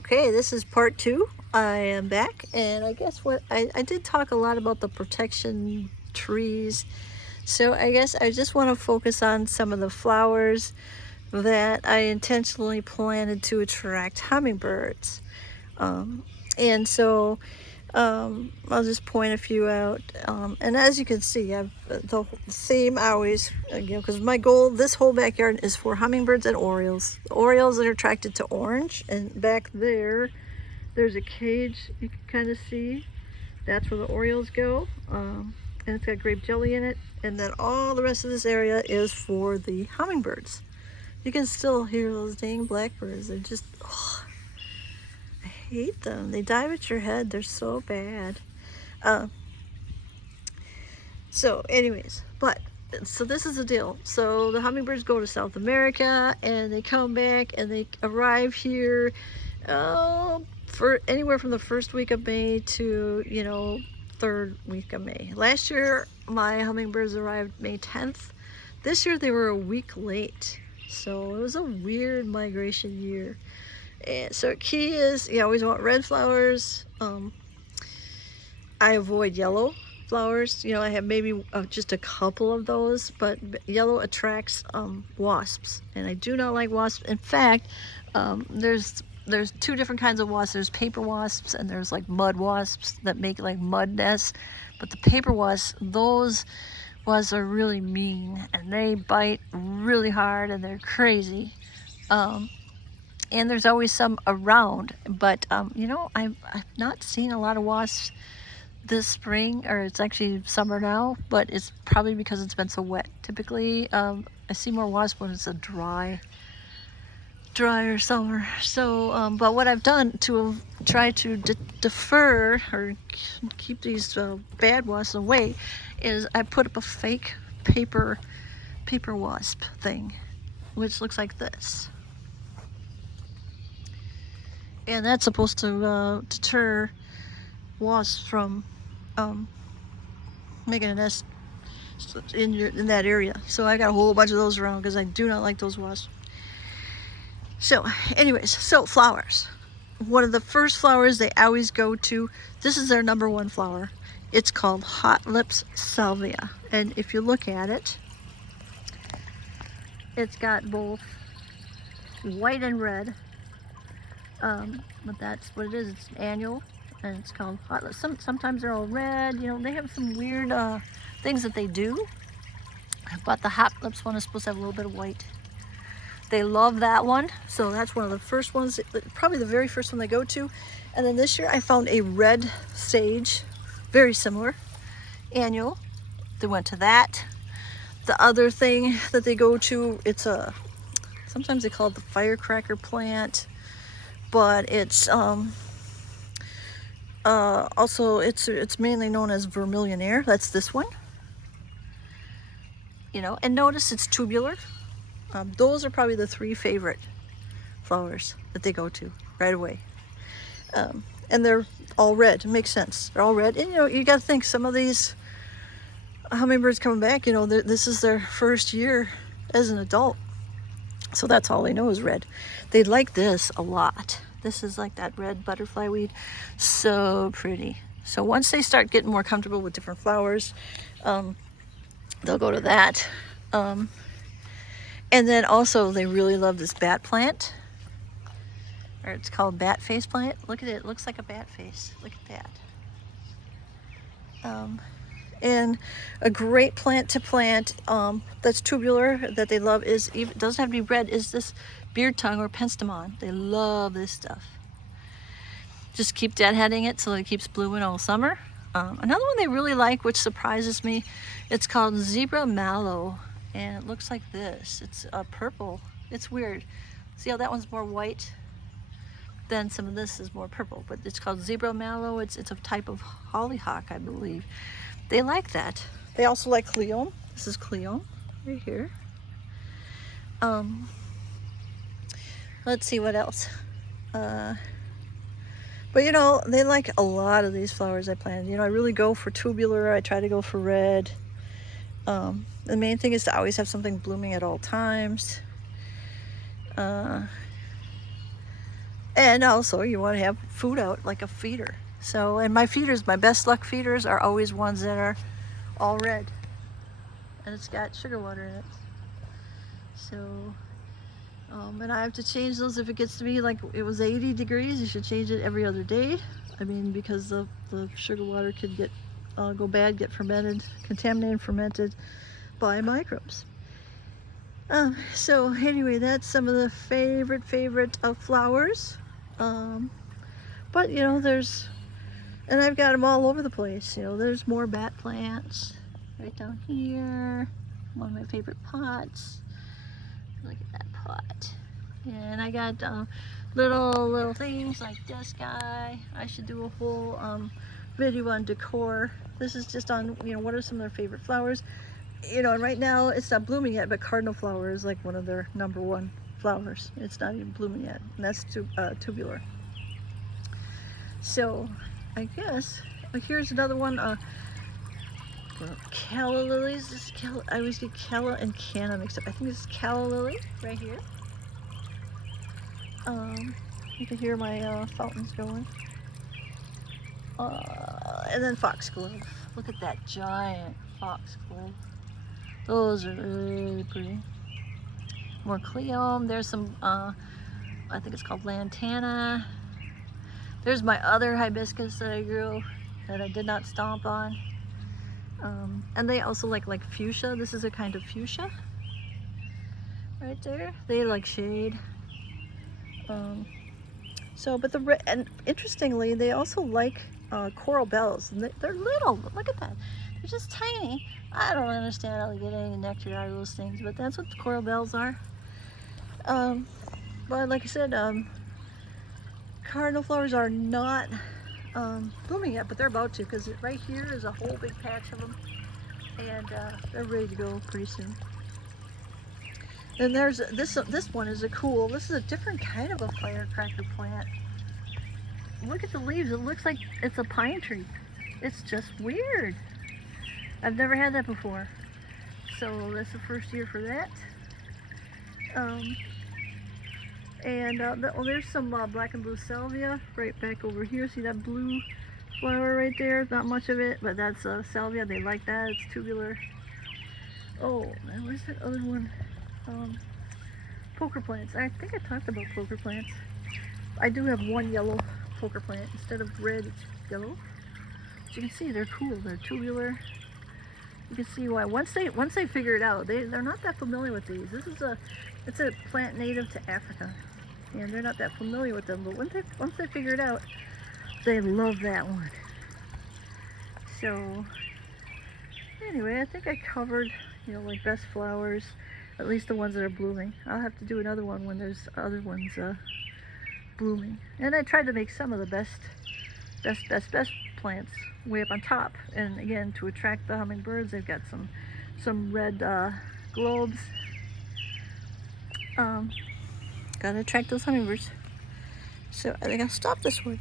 Okay, this is part two. I am back, and I guess what I did talk a lot about the protection trees. So I guess I just want to focus on some of the flowers that I intentionally planted to attract hummingbirds. Um, and so I'll just point a few out. And as you can see, I've the theme always, because my goal, this whole backyard is for hummingbirds and orioles. The orioles are attracted to orange, and back there's a cage you can kind of see. That's where the orioles go. And it's got grape jelly in it. And then all the rest of this area is for the hummingbirds. You can still hear those dang blackbirds. They're just, oh, I hate them. They dive at your head. They're so bad. So anyways, so this is the deal. So the hummingbirds go to South America and they come back and they arrive here for anywhere from the first week of May to, third week of May. Last year, my hummingbirds arrived May 10th. This year, they were a week late. So it was a weird migration year. And so key is, you always want red flowers. I avoid yellow flowers. I have maybe just a couple of those, but yellow attracts wasps, and I do not like wasps. In fact, there's two different kinds of wasps. There's paper wasps and there's like mud wasps that make like mud nests. But the paper wasps, those wasps are really mean and they bite really hard and they're crazy. And there's always some around, but I've not seen a lot of wasps this spring, or it's actually summer now, but it's probably because it's been so wet. Typically, I see more wasps when it's a drier summer. So, but what I've done to try to defer or keep these bad wasps away is I put up a fake paper wasp thing, which looks like this. And that's supposed to deter wasps from making a nest in that area. So I got a whole bunch of those around because I do not like those wasps. So anyways, so flowers. One of the first flowers they always go to, this is their number one flower. It's called Hot Lips Salvia. And if you look at it, it's got both white and red. But that's what it is. It's annual. And it's called Hot Lips. Sometimes they're all red. They have some weird things that they do. But the Hot Lips one is supposed to have a little bit of white. They love that one. So that's one of the first ones, probably the very first one they go to. And then this year I found a red sage, very similar, annual. They went to that. The other thing that they go to, sometimes they call it the firecracker plant, but it's also it's mainly known as vermillionaire. That's this one. And notice it's tubular. Those are probably the three favorite flowers that they go to right away. And they're all red. It makes sense. They're all red. And you got to think, some of these hummingbirds coming back, this is their first year as an adult. So that's all they know is red. They like this a lot. This is like that red butterfly weed. So pretty. So once they start getting more comfortable with different flowers, they'll go to that. And then also they really love this bat plant. Or it's called bat face plant. Look at it. It looks like a bat face. Look at that. And a great plant to plant that's tubular that they love it doesn't have to be red, is this beard tongue or penstemon. They love this stuff. Just keep deadheading it so it keeps blooming all summer. Another one they really like, which surprises me, it's called zebra mallow, and it looks like this. It's purple. It's weird. See how that one's more white? Then some of this is more purple, but it's called zebra mallow. It's a type of hollyhock, I believe. They like that. They also like cleome. This is cleome right here. Let's see what else. But they like a lot of these flowers I planted. I really go for tubular. I try to go for red. The main thing is to always have something blooming at all times. And also you want to have food out, like a feeder. So, and my feeders, my best luck feeders are always ones that are all red. And it's got sugar water in it. So, and I have to change those if it gets to be like it was 80 degrees. You should change it every other day. I mean, because the sugar water could get go bad, get fermented, contaminated, fermented by microbes. So anyway, that's some of the favorite flowers. But you know, and I've got them all over the place. You know, there's more bat plants right down here. One of my favorite pots. Look at that pot. And I got little things like this guy. I should do a whole video on decor. This is just on, you know, what are some of their favorite flowers. You know, and right now it's not blooming yet, but cardinal flower is like one of their #1 flowers. It's not even blooming yet, and that's tubular. So I guess here's another one. Calla lilies. This is calla. I always get calla and canna mixed up. I think this is calla lily right here. You can hear my fountains going. And then foxglove. Look at that giant foxglove. Those are really pretty. More cleome. There's some, I think it's called lantana. There's my other hibiscus that I grew that I did not stomp on. And they also like fuchsia. This is a kind of fuchsia right there. They like shade. And interestingly, they also like coral bells. And they're little. Look at that. They're just tiny. I don't understand how they get any nectar out of those things, but that's what the coral bells are. But like I said, cardinal flowers are not blooming yet, but they're about to, because right here is a whole big patch of them, and they're ready to go pretty soon. And there's this one is this is a different kind of a firecracker plant. Look at the leaves. It looks like it's a pine tree. It's just weird. I've never had that before. So that's the first year for that. There's some black and blue salvia right back over here. See that blue flower right there? Not much of it, but that's salvia. They like that. It's tubular. Oh, man, where's that other one? Poker plants. I think I talked about poker plants. I do have one yellow poker plant. Instead of red, it's yellow. But you can see they're cool. They're tubular. You can see why. Once they figure it out, they're not that familiar with these. It's a plant native to Africa, and they're not that familiar with them. But once they figure it out, they love that one. So anyway, I think I covered, you know, like best flowers, at least the ones that are blooming. I'll have to do another one when there's other ones blooming. And I tried to make some of the best plants way up on top. And again, to attract the hummingbirds, they've got some red globes. Gotta attract those hummingbirds. So I think I'll stop this one.